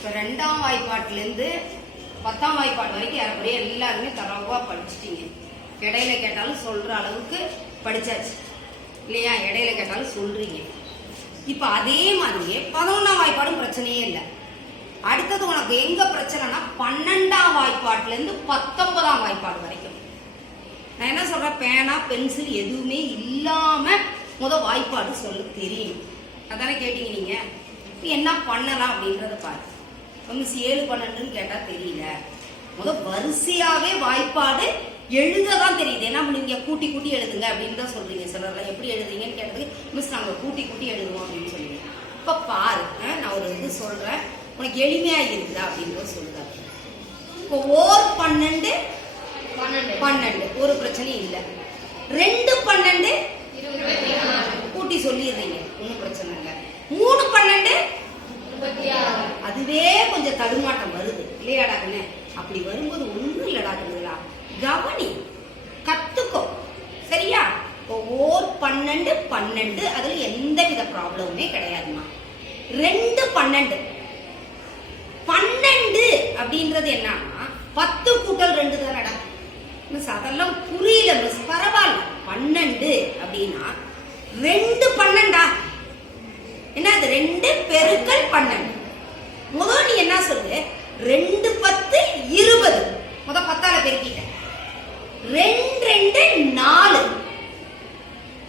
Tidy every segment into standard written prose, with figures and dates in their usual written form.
இப்போ 2ஆம் வாய்ப்பாட்டிலேருந்து 10ஆம் வாய்ப்பாடு வரைக்கும் ஏறக்குறைய எல்லாருமே தரவாக படிச்சுட்டீங்க. இடையில கேட்டாலும் சொல்ற அளவுக்கு படிச்சாச்சு இல்லையா? இடையில கேட்டாலும் சொல்றீங்க. இப்ப அதே மாதிரியே 11ஆம் வாய்ப்பாடும் பிரச்சனையே இல்லை. அடுத்தது உனக்கு எங்க பிரச்சனைனா 12ஆம் வாய்ப்பாட்டுல இருந்து 19ஆம் வாய்ப்பாடு வரைக்கும். நான் என்ன சொல்றேன், பேனா பென்சில் எதுவுமே இல்லாம வாய்ப்பாடு சொல்ல தெரியும். அதானே கேட்டீங்க நீங்க. என்ன பண்ணலாம் அப்படின்றத பாரு. 7 12ன்னு கேட்டா தெரியல. வரிசையாவே வாய்ப்பாடு எழுததான் தெரியுது. என்ன நீங்க கூட்டி கூட்டி எழுதுங்க அப்படின்னு தான் சொல்றீங்க. சிலர் எப்படி எழுதுறீங்கன்னு கேட்டதுக்கு மிஸ் நாங்க கூட்டி கூட்டி எழுதுவோம் அப்படின்னு சொல்லுவீங்க. இப்ப பாரு, நான் ஒரு இது சொல்றேன், உனக்கு எளிமையா இருக்குதா அப்படின்றத சொல்லுதா. இப்போ 12 12 ஒரு பிரச்சனையும் இல்லை. 2 12 கூட்டி சொல்லிடுறீங்க, ஒன்னும் பிரச்சனை இல்லை. 3 12 அதுவே கொஞ்சம் தடுமாட்டம் வருது இல்லையாடா கண்ணு? அப்படி வரும்போது ஒண்ணும் இல்லடா கண்ணுங்களா, கவனி, கத்துக்கோ சரியா? 12 12 அதுல எந்த வித ப்ராப்ளமுமே கிடையாதுமா. 2 12 12 அப்படின்றது என்னன்னா 10 கூட்டல் 2 தானடா மிஸ். அதெல்லாம் புரியல மிஸ், பரவாயில்ல. 12 அப்படின்னா 2 12 என்னது? 2 பெருக்கல் 12. முதல் நீ என்ன சொல்லு, 2 10 20. 10ஆல பெருக்கிட்ட 2 2 4.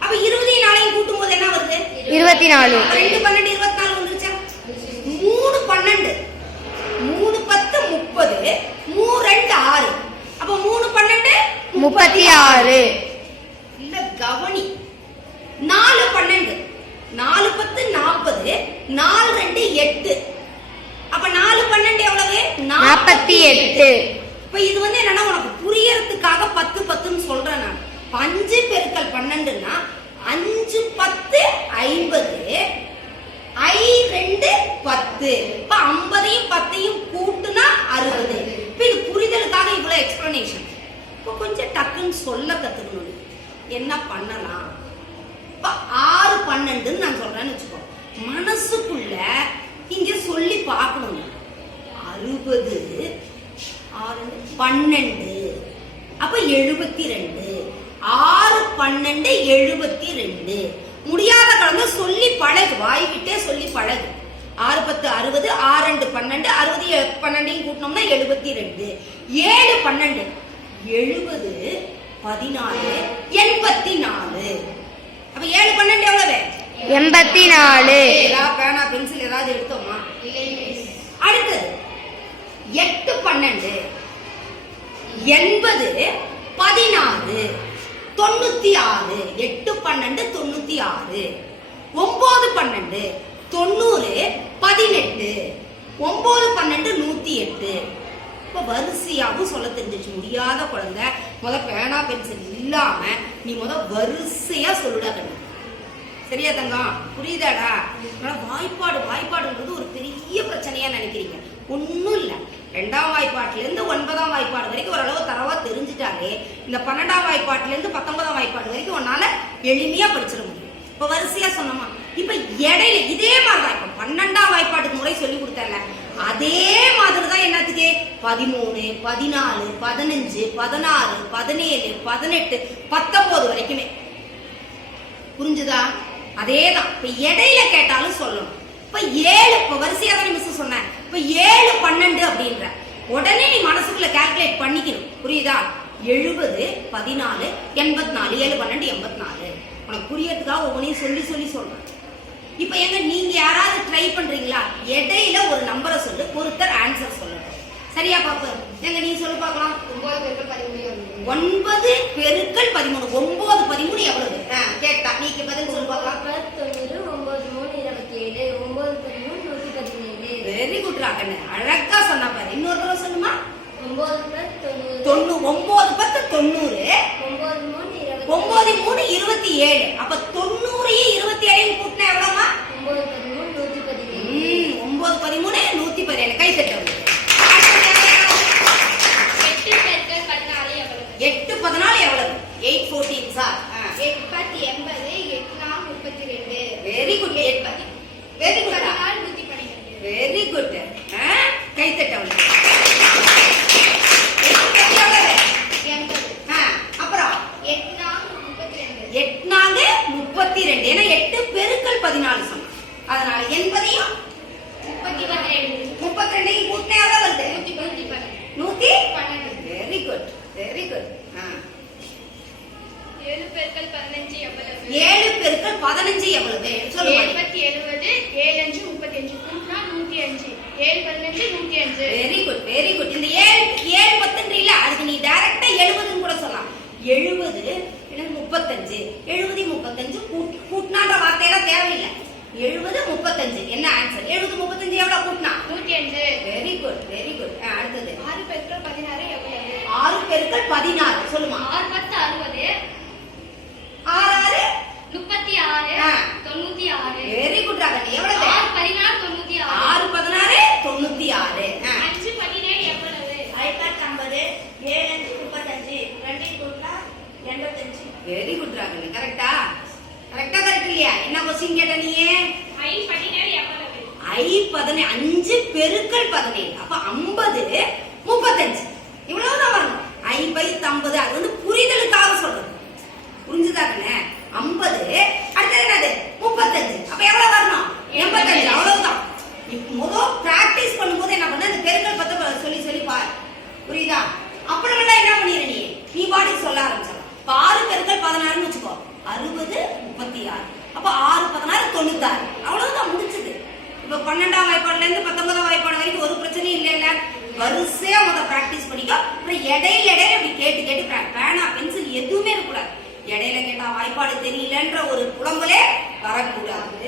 அப்ப 20 4 கூட்டும் போது என்ன வருது? 24. 2 12 24 வந்துருச்சா? 3 12 3 10 30. 3 2 6. அப்ப 3 12 36. இல்ல கவனி. 4 12 4 10 40. 4 2 8. அப்ப 4 12 எவ்வளவு? 48. இப்ப இது என்னன்னா உனக்கு புரியறதுக்காக 10 10ன்னு சொல்றேன் நான். 5 பெருக்கல் 12ன்னா 5 10 50. I 2 10. இப்ப 50ஐயும் 10ஐயும் கூட்டுனா 60. இப்ப இது புரிதலுக்காக இவ்வளவு எக்ஸ்பிளனேஷன். இப்ப கொஞ்சம் டக்குன்னு சொல்ல கத்துக்கணும். என்ன பண்ணலாம்? இப்ப 6 12ன்னு நான் சொல்றேன்னு வச்சுக்கோ. மனசுக்குள்ள இங்க சொல்லி பார்க்கணும். 60 12 அப்ப 72. 6 12 72. முடியாத கலந்து சொல்லி பழகு, வாய் விட்டே சொல்லி பழகு. 6 10 60. 6 2 12. 60 12 கூட்டினோம்னா 72. 7 12 70 14 84. அப்ப 7 12 எவ்வளவு? 84. பேனா பென்சில் ஏதாவது எடுத்தோமா? அடுத்தது 8 12 80 16 96. 8 12 96. 9 12 90 18. 9 12 108. இப்ப வரிசையாவும் சொல்ல தெரிஞ்சிச்சு. முடியாத குழந்தை பேனா பென்சில் இல்லாம நீ வரிசையா சொல்லுடா கண்ணு. சரியா தங்கம்? புரியுதாடா? வாய்ப்பாடுன்றது ஒரு பெரிய பிரச்சனையா நினைக்கிறீங்க. ஒன்னும் இல்ல. 2ஆம் வாய்ப்பாட்டுல இருந்து 9ஆம் வாய்ப்பாடு வரைக்கும் ஓரளவு தரவா தெரிஞ்சுட்டாலே இந்த 12ஆம் வாய்ப்பாட்டுல இருந்து 19ஆம் வாய்ப்பாடு வரைக்கும் உன்னால எளிமையா படிச்சிட முடியும். இப்ப வரிசையா சொன்னோமா? இப்ப இடையில இதே மாதிரிதான் இப்ப 12ஆம் வாய்ப்பாட்டுக்கு முறை சொல்லி கொடுத்தல, அதே மாதிரிதான் என்னத்துக்கு 13 14 15 16 17 18 19 வரைக்குமே. புரிஞ்சுதா? அதேதான். இப்ப இடையில கேட்டாலும் சொல்லணும். இப்ப 7 இப்ப வரிசையா தானே மிஸ் சொன்னேன். இப்ப 7 12 அப்படின்ற உடனே நீ மனசுக்குள்ள கால்குலேட் பண்ணிக்கணும். புரியுதா? 70 14 84. 7 12 84. உனக்கு புரியறதுக்காக ஒவ்வொன்றையும் சொல்லி சொல்லி சொல்றேன். இப்ப நீங்க யாராவது ட்ரை பண்றீங்களா? இடையில ஒரு நம்பரை சொல்லு, ஒருத்தர் ஆன்சர் சொல்லட்டும். சரியா பாப்பு? நீ சொல்லு பார்க்கலாம். 9 பெருக்கல் 13. 9 13 எவ்வளவு? கேட்டா நீங்க பதில் சொல்லு பார்க்கலாம். 90 9 3 27. 9 13 117. வெரி குட் ராகண்ணே, அழகா சொன்னா பாரு. இன்னொரு தடவை சொல்லுமா? 9 10 90. 9 3 27. அப்ப 90ஐயும் 27ஐயும் கூட்டினா எவ்வளவுமா? 9 13 117. கை தட்டு. 8 14 எவ்வளவு? 8 14 sir. 8 10 80. 8 4 32. Very good. 8 10 very good. 14 112. Very good. 7 பெருக்கல் 15 எவ்வளவு சொல்லுங்க. 7 × 70, 7 × 5 35, கூட்டினா 105, 7 15 105. Very good very good. இந்த 7 10 இல்ல, அதுக்கு நீ டைரக்டா 70 கூட சொல்லலாம். 70 எனக்கு 35, 70 35 கூட்டினான்ற வார்த்தையெல்லாம் தேவையில்லை. 70 35 என்ன ஆன்சர்? 70 35 எவ்வளவு கூட்டினா? 105. Very good very good. அடுத்தது 6 பெருக்கல் 16 எவ்வளவு? 6 பெருக்கல் 16 சொல்லுமா. 6 10 60, 6 6 36, 96. Very good Ragini. எவ்வளவு? 6 16 96. 6 16 96. 5 17 எவ்வளவு? 50, 7 × 35, 2 கூட்டினா 85. Very good Ragini. கரெக்டா? கரெக்டா கரெக்ட் இல்லையா? என்ன क्वेश्चन கேட்ட நீ? I 17 எவ்வளவு? I 5 பெருக்கல் 17 அப்ப 50 35 இவ்வளவுதான் வரணும். I பை 50 அது வந்து புரிதலுக்காக சொல்றது. புரிஞ்சுதா கண்ணே? 50 அடுத்தது என்னது? 35 அப்ப எவ்வளவு வரணும்? 85 அவ்வளவுதான். இப்போ முதல் பிராக்டீஸ் பண்ணும்போது என்ன பண்ண, அந்த பெருக்கல் 10 சொல்லி சொல்லி பாரு. புரியுதா? அப்புறம் எல்லாம் என்ன பண்ணிர நீ பாடி சொல்ல ஆரம்பிச்சலாம். 6 பெருக்கல் 16 வெச்சுக்கோ. 60 36 அப்ப 6 16 96 அவ்வளவுதான் முடிஞ்சது. இப்ப 12ஆம் வாய்ப்பாடுல இருந்து 19ஆம் வாய்ப்பாடு வரைக்கும் ஒரு பிரச்சனையும் இல்ல. வரிசையா பிராக்டிஸ் பண்ணிக்கோ. அப்புறம் இடையில அப்படி கேட்டு கேட்டு பேனா பென்சில் எதுவுமே இருக்கக்கூடாது. இடையில கேட்டா வாய்ப்பாடு தெரியலன்ற ஒரு புலம்பலே வரக்கூடாது.